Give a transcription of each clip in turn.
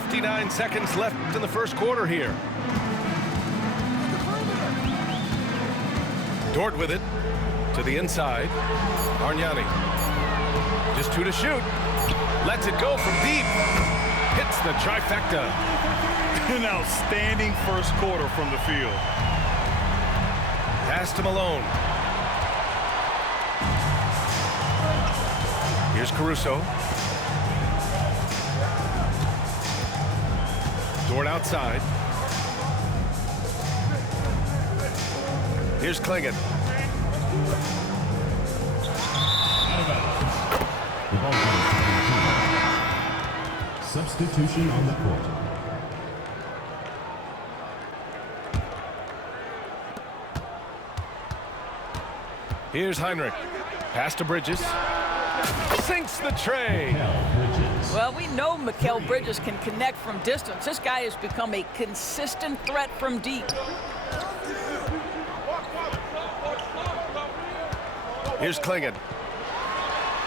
59 seconds left in the first quarter here. Dort with it to the inside. Bargnani. Just 2 to shoot. Lets it go from deep. Hits the trifecta. An outstanding first quarter from the field. Pass to Malone. Here's Caruso. Dort outside. Here's Clingan. Substitution on the court. Here's Heinrich. Pass to Bridges. Sinks the tray. Well, we know Mikal Bridges can connect from distance. This guy has become a consistent threat from deep. Here's Clingan.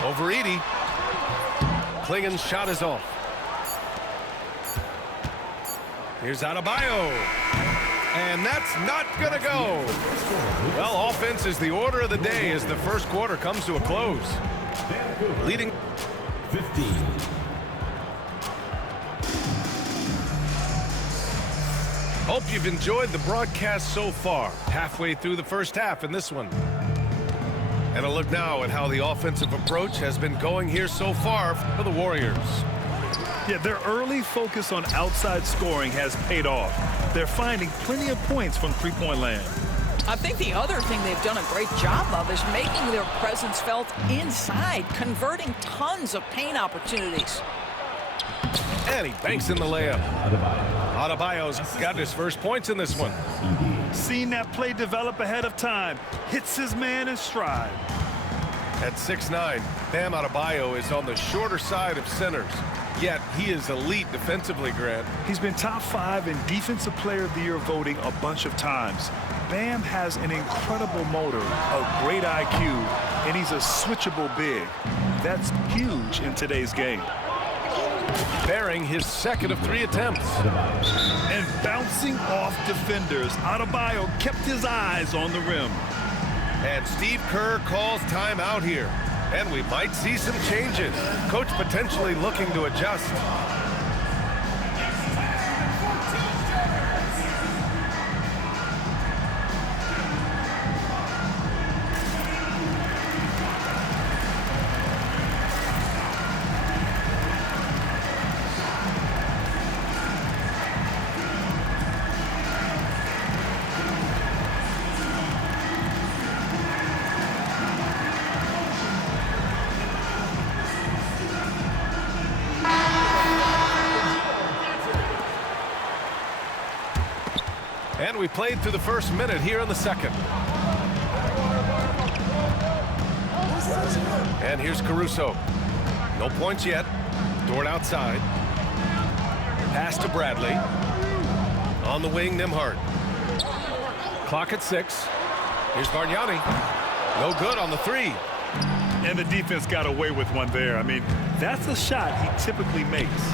Over Edey. Clingan's shot is off. Here's Adebayo. And that's not going to go. Well, offense is the order of the day as the first quarter comes to a close. Leading 15. Hope you've enjoyed the broadcast so far. Halfway through the first half in this one. And a look now at how the offensive approach has been going here so far for the Warriors. Yeah, their early focus on outside scoring has paid off. They're finding plenty of points from three-point land. I think the other thing they've done a great job of is making their presence felt inside, converting tons of paint opportunities. And he banks in the layup. Adebayo's got his first points in this one. Seen that play develop ahead of time. Hits his man in stride. At 6'9", Bam Adebayo is on the shorter side of centers. Yet he is elite defensively, Grant. He's been top 5 in Defensive Player of the Year voting a bunch of times. Bam has an incredible motor, a great IQ, and he's a switchable big. That's huge in today's game. Bearing his second of 3 attempts. And bouncing off defenders, Adebayo kept his eyes on the rim. And Steve Kerr calls timeout here. And we might see some changes. Coach potentially looking to adjust. And we played through the first minute here in the second. And here's Caruso. No points yet. Dort outside. Pass to Bradley. On the wing, Nembhard. Clock at 6. Here's Bargnani. No good on the 3. And the defense got away with one there. I mean, that's a shot he typically makes.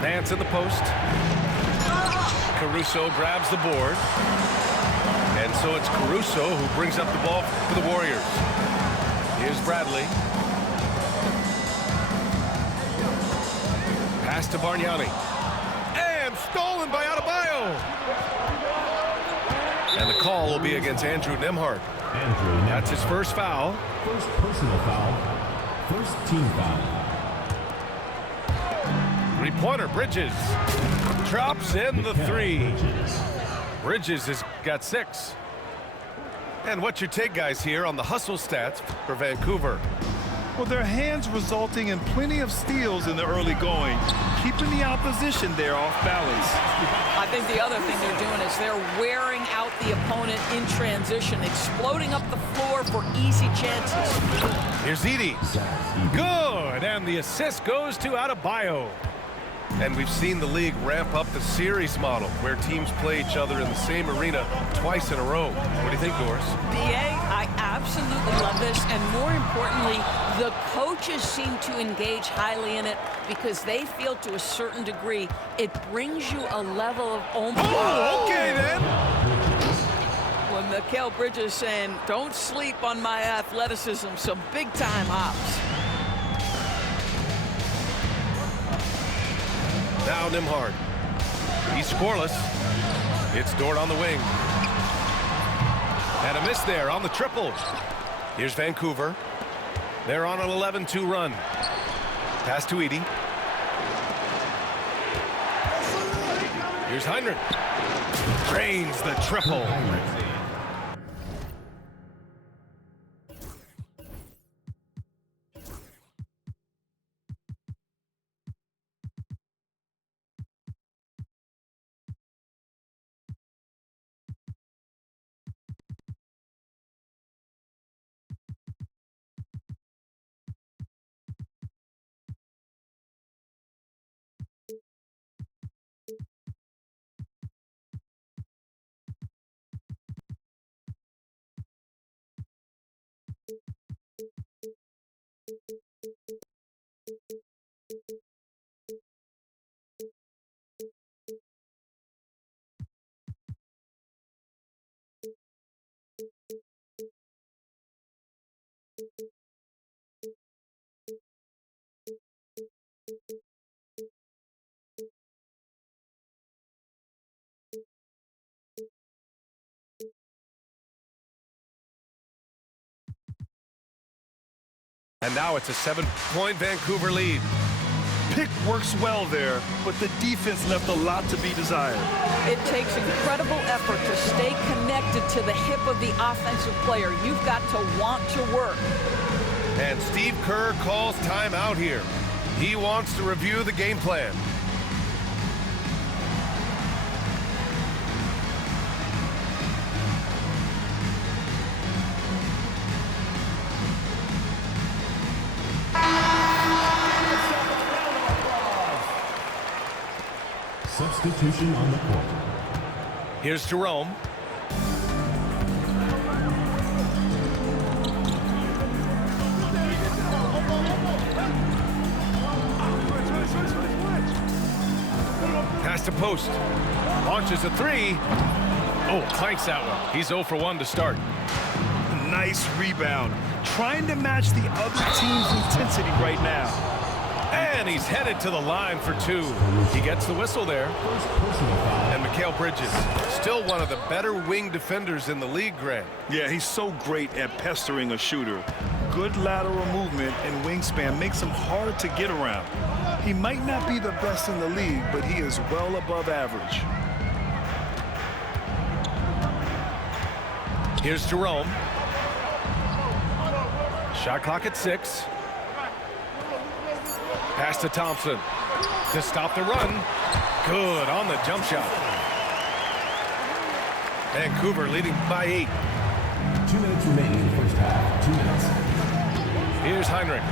Nance in the post. Caruso grabs the board. And so it's Caruso who brings up the ball for the Warriors. Here's Bradley. Pass to Bargnani. And stolen by Adebayo. And the call will be against Andrew Nembhard. That's his first foul. First personal foul. First team foul. Three-pointer, Bridges. Drops in the 3. Bridges has got 6. And what's your take, guys, here on the hustle stats for Vancouver? Well, their hands resulting in plenty of steals in the early going, keeping the opposition there off balance. I think the other thing they're doing is they're wearing out the opponent in transition, exploding up the floor for easy chances. Here's Edey. Good, and the assist goes to Adebayo. And we've seen the league ramp up the series model where teams play each other in the same arena twice in a row. What do you think, Doris? BA, I absolutely love this. And more importantly, the coaches seem to engage highly in it because they feel to a certain degree it brings you a level of Oh, okay then. When Mikal Bridges saying, don't sleep on my athleticism, some big-time hops. Now Nembhard. He's scoreless. It's Dort on the wing. And a miss there on the triple. Here's Vancouver. They're on an 11-2 run. Pass to Edey. Here's Hinrich. Drains the triple. And now it's a 7-point Vancouver lead. Pick works well there, but the defense left a lot to be desired. It takes incredible effort to stay connected to the hip of the offensive player. You've got to want to work. And Steve Kerr calls timeout here. He wants to review the game plan. Substitution on the court. Here's Jerome. Pass to post. Launches a three. Oh, clanks that one. He's 0 for 1 to start. Nice rebound. Trying to match the other team's intensity right now. And he's headed to the line for 2. He gets the whistle there. And Mikal Bridges, still one of the better wing defenders in the league, Grant. Yeah, he's so great at pestering a shooter. Good lateral movement and wingspan makes him hard to get around. He might not be the best in the league, but he is well above average. Here's Jerome. Shot clock at 6. Pass to Thompson to stop the run. Good on the jump shot. Vancouver leading by 8. 2 minutes remaining in the first half. 2 minutes. Here's Hinrich.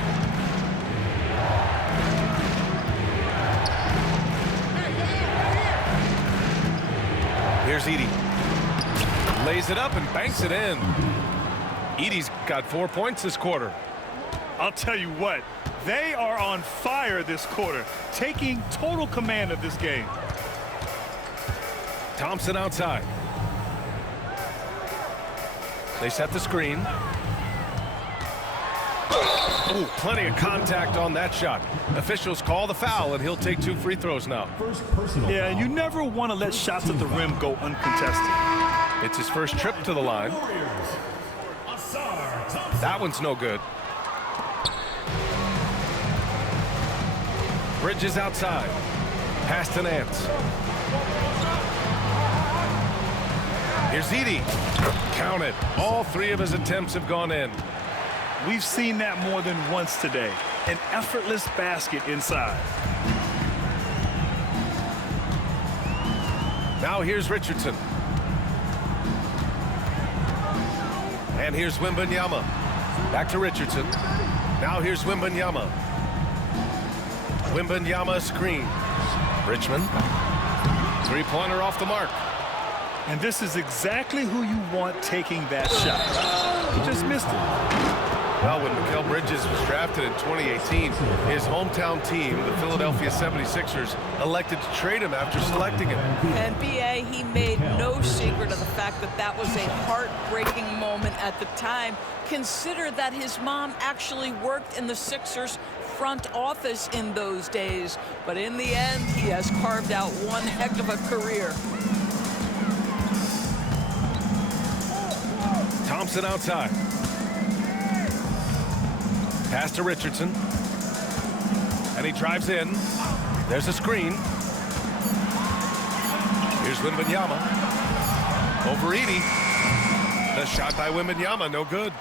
Here's Edey. Lays it up and banks it in. Edey's got 4 points this quarter. I'll tell you what, they are on fire this quarter, taking total command of this game. Thompson outside. They set the screen. Ooh, plenty of contact on that shot. Officials call the foul, and he'll take 2 free throws now. First personal. Yeah, and you never want to let shots at the rim go uncontested. It's his first trip to the line. That one's no good. Bridges outside. Pass to Nance. Here's Edey. Count it. All 3 of his attempts have gone in. We've seen that more than once today. An effortless basket inside. Now here's Richardson. And here's Wembanyama. Back to Richardson. Now here's Wembanyama. Wembanyama screen. Richmond. Three-pointer off the mark. And this is exactly who you want taking that shot. He just missed it. Well, when Mikal Bridges was drafted in 2018, his hometown team, the Philadelphia 76ers, elected to trade him after selecting him. And B.A., he made no secret of the fact that that was a heartbreaking moment at the time. Consider that his mom actually worked in the Sixers front office in those days. But in the end, he has carved out one heck of a career. Thompson outside. Pass to Richardson. And he drives in. There's a screen. Here's Wembanyama. Over Edey. The shot by Wembanyama, no good.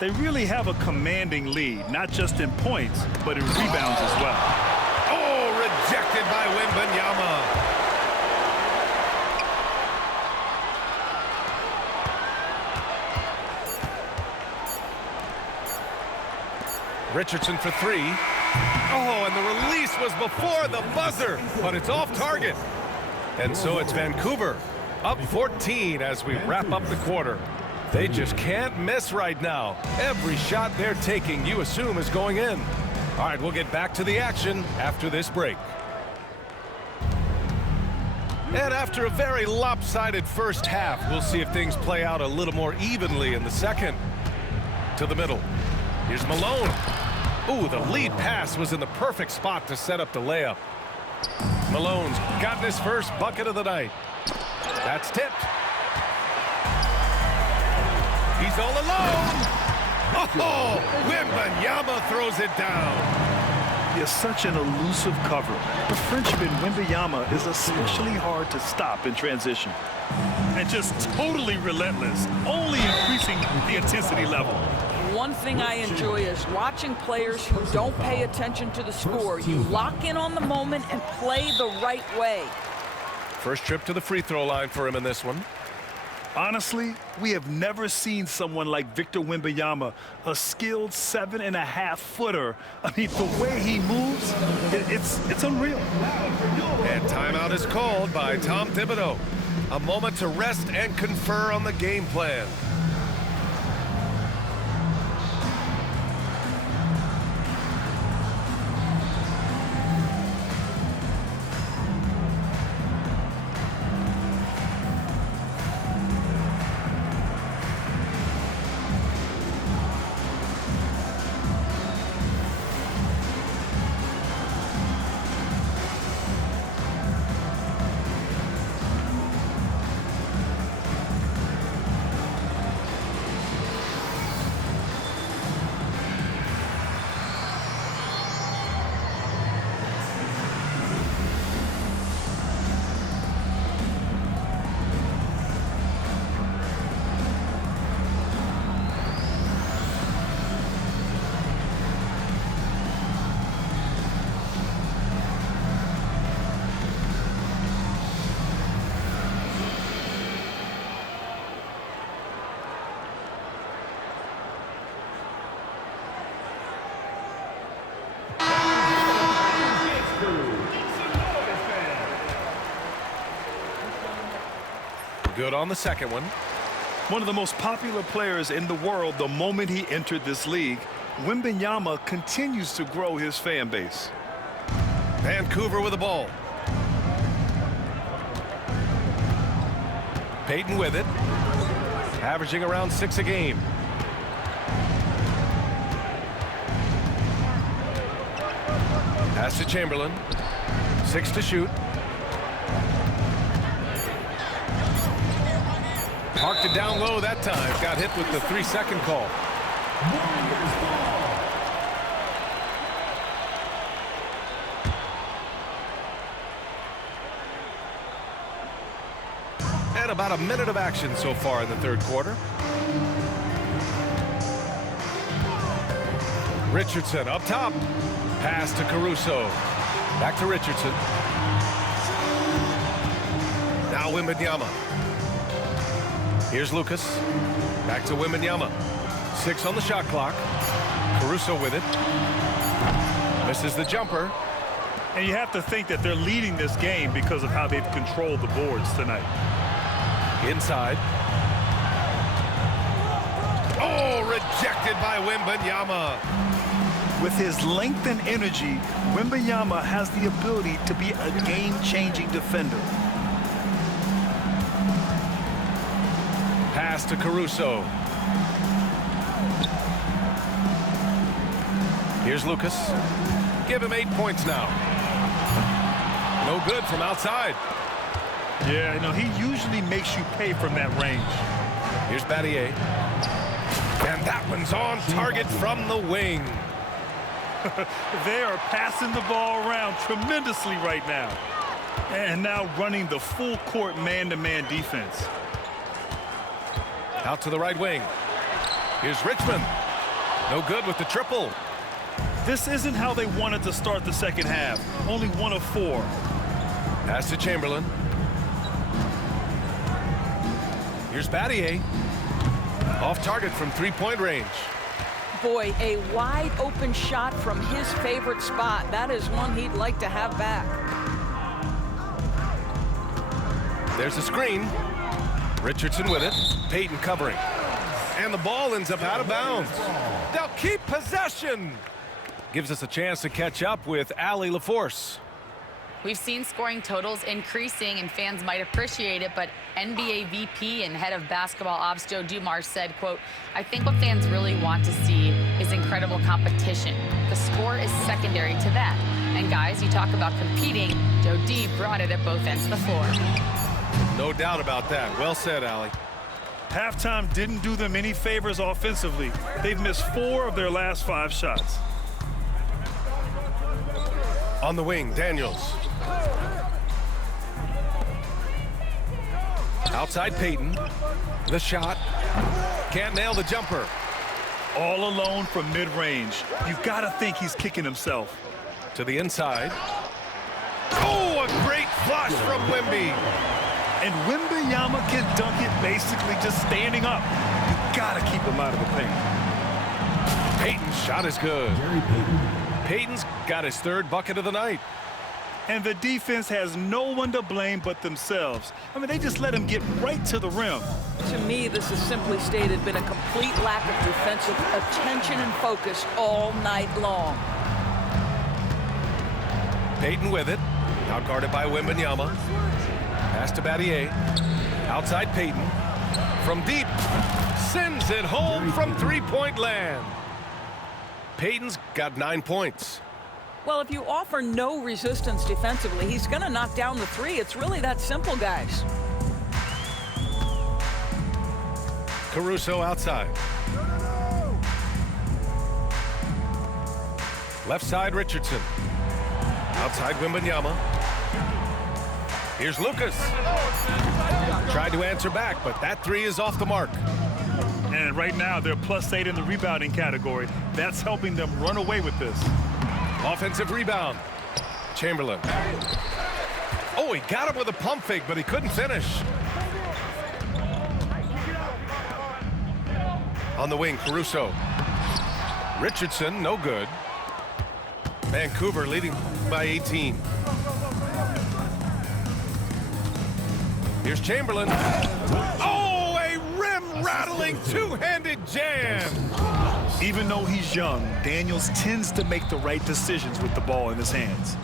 They really have a commanding lead, not just in points, but in rebounds as well. Oh, rejected by Wembanyama. Richardson for three. Oh, and the release was before the buzzer, but it's off target. And so it's Vancouver up 14 as we wrap up the quarter. They just can't miss right now. Every shot they're taking, you assume, is going in. All right, we'll get back to the action after this break. And after a very lopsided first half, we'll see if things play out a little more evenly in the second. To the middle. Here's Malone. Ooh, the lead pass was in the perfect spot to set up the layup. Malone's gotten his first bucket of the night. That's tipped. He's all alone. Oh, Wembanyama throws it down. He is such an elusive cover. The Frenchman Wembanyama is especially hard to stop in transition. And just totally relentless, only increasing the intensity level. One thing I enjoy is watching players who don't pay attention to the score. You lock in on the moment and play the right way. First trip to the free throw line for him in this one. Honestly, we have never seen someone like Victor Wembanyama, a skilled 7.5-footer. I mean, the way he moves, it's unreal. And timeout is called by Tom Thibodeau. A moment to rest and confer on the game plan. Good on the second one. One of the most popular players in the world the moment he entered this league, Wembanyama continues to grow his fan base. Vancouver with the ball. Payton with it. Averaging around 6 a game. Pass to Chamberlain. 6 to shoot. Parked it down low that time. Got hit with the 3-second call. And about a minute of action so far in the third quarter. Richardson up top. Pass to Caruso. Back to Richardson. Now Wembanyama. Here's Lucas. Back to Wembanyama. 6 on the shot clock. Caruso with it. Misses the jumper. And you have to think that they're leading this game because of how they've controlled the boards tonight. Inside. Oh, rejected by Wembanyama. With his length and energy, Wembanyama has the ability to be a game-changing defender. Pass to Caruso. Here's Lucas. Give him 8 points now. No good from outside. Yeah, he usually makes you pay from that range. Here's Battier. And that one's on target from the wing. They are passing the ball around tremendously right now. And now running the full court man-to-man defense. Out to the right wing. Here's Richmond. No good with the triple. This isn't how they wanted to start the second half. Only 1 of 4. Pass to Chamberlain. Here's Battier. Off target from three-point range. Boy, a wide open shot from his favorite spot. That is one he'd like to have back. There's a screen. Richardson with it. Payton covering. And the ball ends up out of bounds. They'll keep possession. Gives us a chance to catch up with Allie LaForce. We've seen scoring totals increasing, and fans might appreciate it, but NBA VP and head of basketball ops Joe Dumars said, quote, "I think what fans really want to see is incredible competition. The score is secondary to that. And guys, you talk about competing, Joe D brought it at both ends of the floor." No doubt about that. Well said, Allie. Halftime didn't do them any favors offensively. They've missed 4 of their last 5 shots. On the wing, Daniels. Outside Payton. The shot. Can't nail the jumper. All alone from mid-range. You've got to think he's kicking himself. To the inside. Oh, a great flush from Wemby. And Wembanyama can dunk it basically just standing up. You've got to keep him out of the paint. Payton's shot is good. Gary Payton. Payton's got his 3rd bucket of the night. And the defense has no one to blame but themselves. I mean, they just let him get right to the rim. To me, this has simply stated been a complete lack of defensive attention and focus all night long. Payton with it. Out guarded by Wembanyama. Pass to Battier. Outside Payton. From deep. Sends it home from three-point land. Payton's got 9 points. Well, if you offer no resistance defensively, he's going to knock down the 3. It's really that simple, guys. Caruso outside. Left side, Richardson. Outside, Wembanyama. Here's Lucas. Tried to answer back, but that 3 is off the mark. And right now, they're +8 in the rebounding category. That's helping them run away with this. Offensive rebound. Chamberlain. Oh, he got him with a pump fake, but he couldn't finish. On the wing, Caruso. Richardson, no good. Vancouver leading by 18. Here's Chamberlain. Oh, a rim-rattling two-handed jam. Even though he's young, Daniels tends to make the right decisions with the ball in his hands.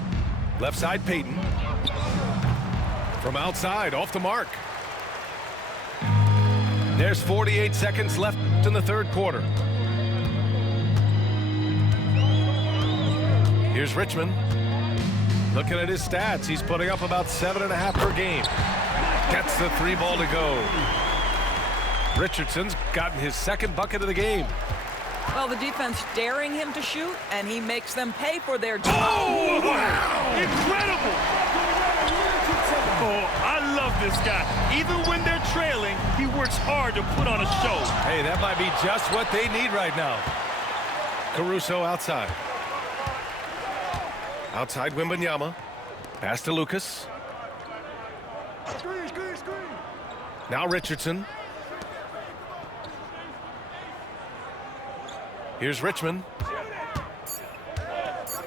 Left side, Payton. From outside, off the mark. There's 48 seconds left in the 3rd quarter. Here's Richmond. Looking at his stats, he's putting up about 7.5 per game. Gets the 3 ball to go. Richardson's gotten his 2nd bucket of the game. Well, the defense daring him to shoot, and he makes them pay for their job. Oh, wow! Incredible! Oh, I love this guy. Even when they're trailing, he works hard to put on a show. Hey, that might be just what they need right now. Caruso outside. Outside Wembanyama. Pass to Lucas. Now Richardson. Here's Richmond.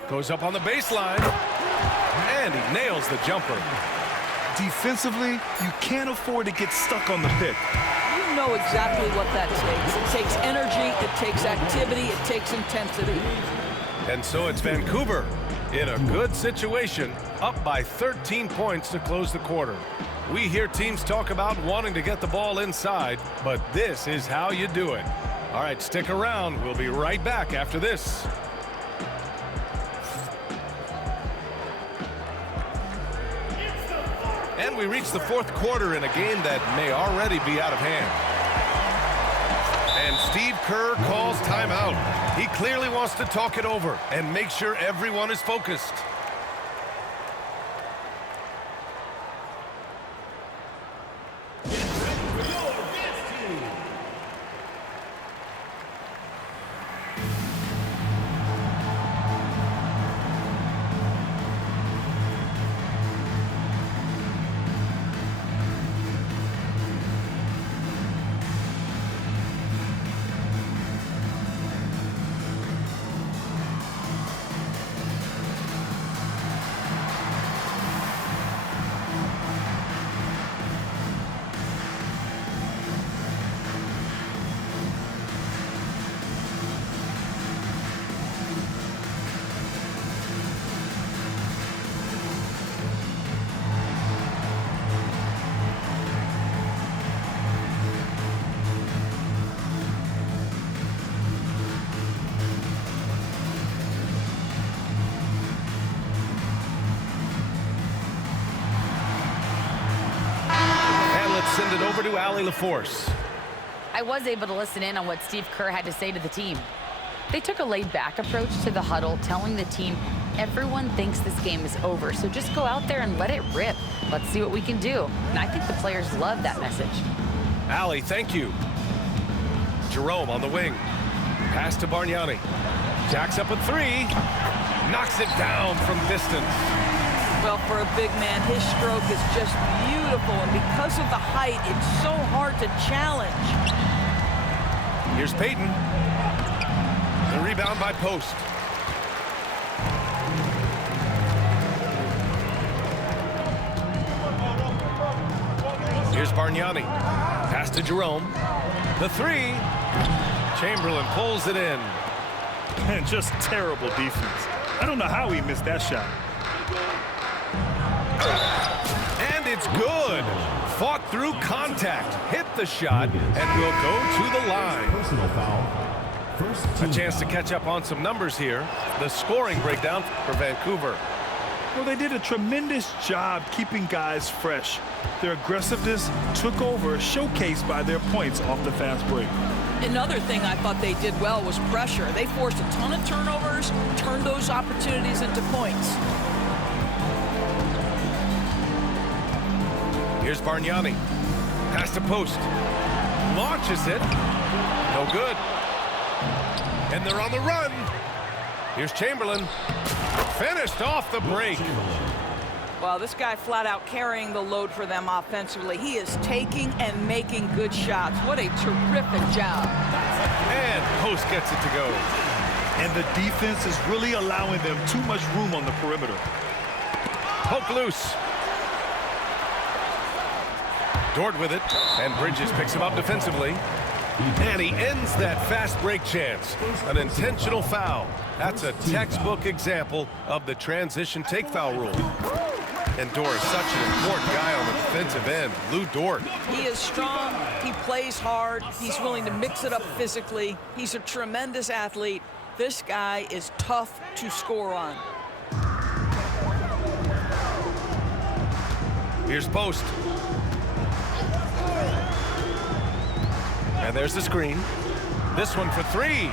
Goes up on the baseline. And he nails the jumper. Defensively, you can't afford to get stuck on the pick. You know exactly what that takes. It takes energy, it takes activity, it takes intensity. And so it's Vancouver in a good situation, up by 13 points to close the quarter. We hear teams talk about wanting to get the ball inside, but this is how you do it. All right, stick around. We'll be right back after this. And we reach the fourth quarter in a game that may already be out of hand. And Steve Kerr calls timeout. He clearly wants to talk it over and make sure everyone is focused. Send it over to Allie LaForce. I was able to listen in on what Steve Kerr had to say to the team. They took a laid-back approach to the huddle, telling the team, everyone thinks this game is over, so just go out there and let it rip. Let's see what we can do. And I think the players love that message. Allie, thank you. Jerome on the wing. Pass to Bargnani. Jacks up a three. Knocks it down from distance. Well, for a big man, his stroke is just beautiful, and because of the height, it's so hard to challenge. Here's Payton. The rebound by Post. Here's Bargnani. Pass to Jerome. The three. Chamberlain pulls it in. Man, just terrible defense. I don't know how he missed that shot. And it's good. Fought through contact, hit the shot, and will go to the line. Personal foul. A chance to catch up on some numbers here. The scoring breakdown for Vancouver. Well, they did a tremendous job keeping guys fresh. Their aggressiveness took over, showcased by their points off the fast break. Another thing I thought they did well was pressure. They forced a ton of turnovers, turned those opportunities into points. Here's Bargnani. Pass to Post. Launches it. No good. And they're on the run. Here's Chamberlain. Finished off the break. Well, this guy flat out carrying the load for them offensively. He is taking and making good shots. What a terrific job. And Post gets it to go. And the defense is really allowing them too much room on the perimeter. Poke loose. Dort with it, and Bridges picks him up defensively. And he ends that fast break chance. An intentional foul. That's a textbook example of the transition take foul rule. And Dort is such an important guy on the defensive end. Lou Dort. He is strong. He plays hard. He's willing to mix it up physically. He's a tremendous athlete. This guy is tough to score on. Here's Post. And there's the screen. This one for three.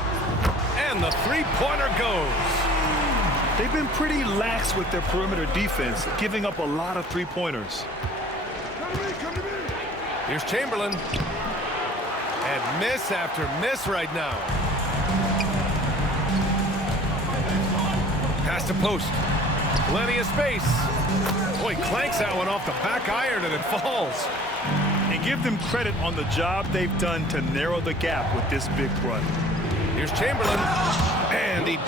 And the three-pointer goes. They've been pretty lax with their perimeter defense, giving up a lot of three-pointers. Here's Chamberlain. And miss after miss right now. Pass to Post. Plenty of space. Boy, clanks that one off the back iron and it falls. And give them credit on the job they've done to narrow the gap with this big run. Here's Chamberlain. And he...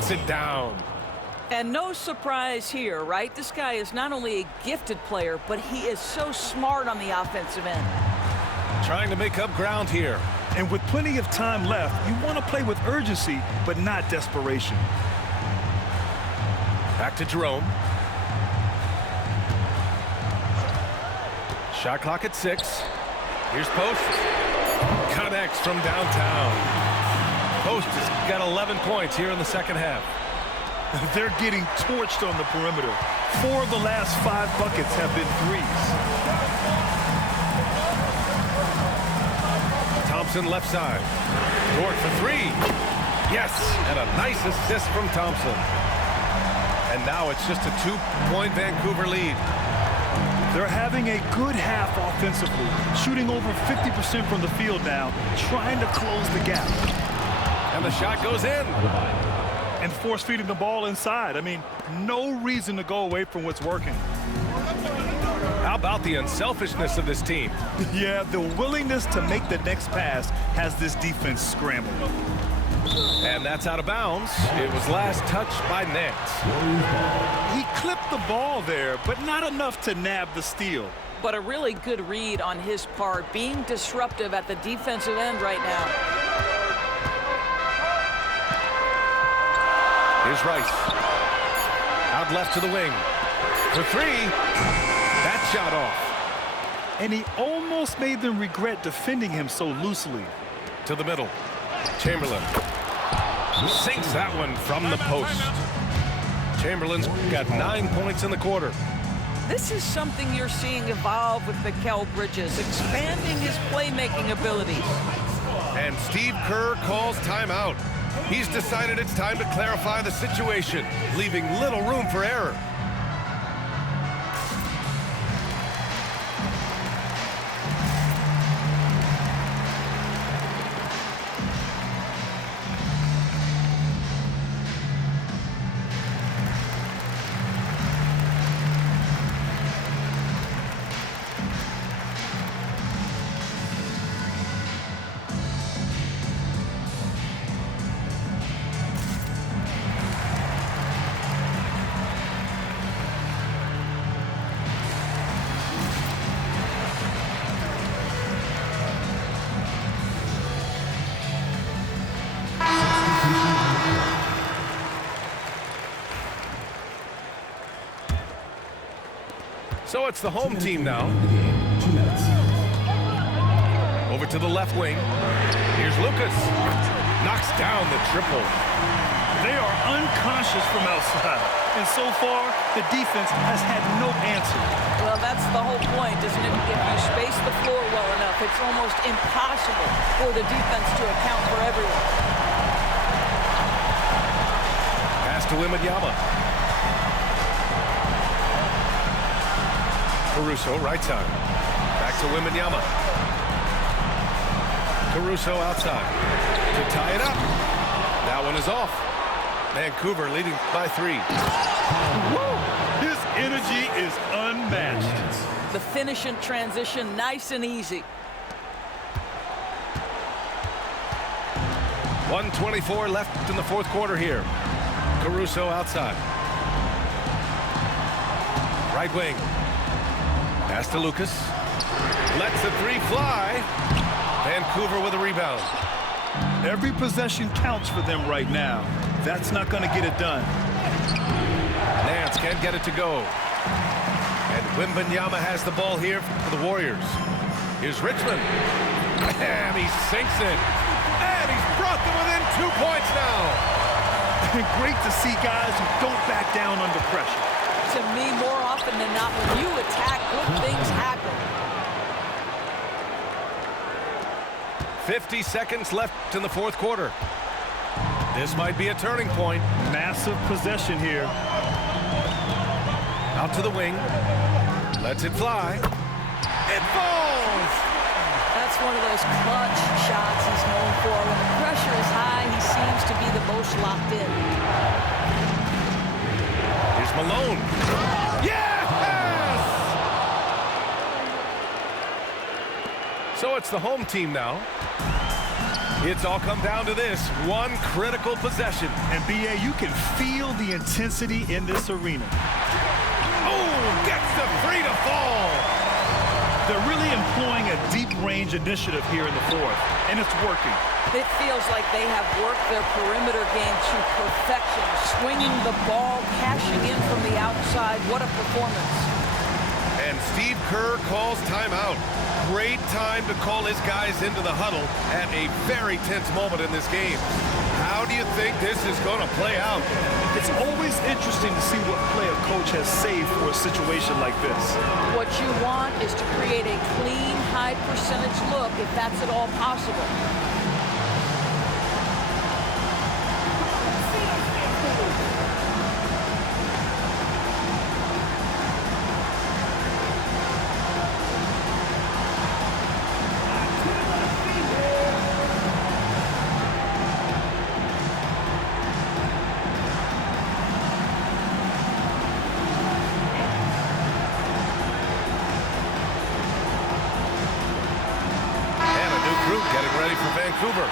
Knocks it down. And no surprise here, right? This guy is not only a gifted player, but he is so smart on the offensive end. Trying to make up ground here. And with plenty of time left, you want to play with urgency, but not desperation. Back to Jerome. Shot clock at 6. Here's Post. Connects from downtown. Post has got 11 points here in the second half. They're getting torched on the perimeter. 4 of the last 5 buckets have been threes. Thompson left side. Dort for 3. Yes, and a nice assist from Thompson. And now it's just a 2-point Vancouver lead. They're having a good half offensively, shooting over 50% from the field now, trying to close the gap. And the shot goes in. And force feeding the ball inside. I mean, no reason to go away from what's working. How about the unselfishness of this team? Yeah, the willingness to make the next pass has this defense scrambled. And that's out of bounds. It was last touched by Nance. He clipped the ball there, but not enough to nab the steal. But a really good read on his part, being disruptive at the defensive end right now. Here's Rice. Out left to the wing. For 3. That shot off. And he almost made them regret defending him so loosely. To the middle. Chamberlain. Sinks that one from the post. Chamberlain's got 9 points in the quarter. This is something you're seeing evolve with Mikal Bridges, expanding his playmaking abilities. And Steve Kerr calls timeout. He's decided it's time to clarify the situation, leaving little room for error. So it's the home team now. Over to the left wing. Here's Lucas. Knocks down the triple. They are unconscious from outside. And so far, the defense has had no answer. Well, that's the whole point, isn't it? If you space the floor well enough, it's almost impossible for the defense to account for everyone. Pass to Wembanyama. Caruso, right side. Back to Wembanyama. Caruso outside. To tie it up. That one is off. Vancouver leading by 3. Woo! His energy is unmatched. The finish in transition, nice and easy. 1:24 left in the fourth quarter here. Caruso outside. Right wing. Pass to Lucas. Lets the 3 fly. Vancouver with a rebound. Every possession counts for them right now. That's not going to get it done. Nance can't get it to go. And Wembanyama has the ball here for the Warriors. Here's Richmond. And he sinks it. And he's brought them within 2 points now. Great to see guys who don't back down under pressure. To me, more often than not, when you attack, good things happen. 50 seconds left in the fourth quarter. This might be a turning point. Massive possession here. Out to the wing. Lets it fly. It falls! That's one of those clutch shots he's known for. When the pressure is high, he seems to be the most locked in. Here's Malone. Yes! So it's the home team now. It's all come down to this one critical possession. And BA, you can feel the intensity in this arena. Oh, gets the three to fall. They're really employing a deep range initiative here in the fourth, and it's working. It feels like they have worked their perimeter game to perfection, swinging the ball, cashing in from the outside. What a performance. And Steve Kerr calls timeout. Great time to call his guys into the huddle at a very tense moment in this game. How do you think this is going to play out? It's always interesting to see what play a coach has saved for a situation like this. What you want is to create a clean, high percentage look, if that's at all possible. Getting ready for Vancouver.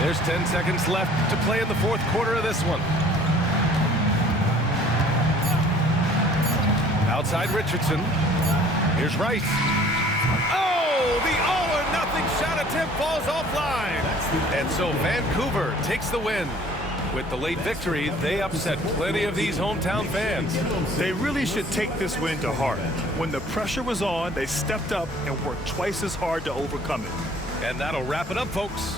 There's 10 seconds left to play in the fourth quarter of this one. Outside Richardson. Here's Rice. Oh, the all-or-nothing shot attempt falls offline. And so Vancouver takes the win. With the late victory, they upset plenty of these hometown fans. They really should take this win to heart. When the pressure was on, they stepped up and worked twice as hard to overcome it. And that'll wrap it up, folks.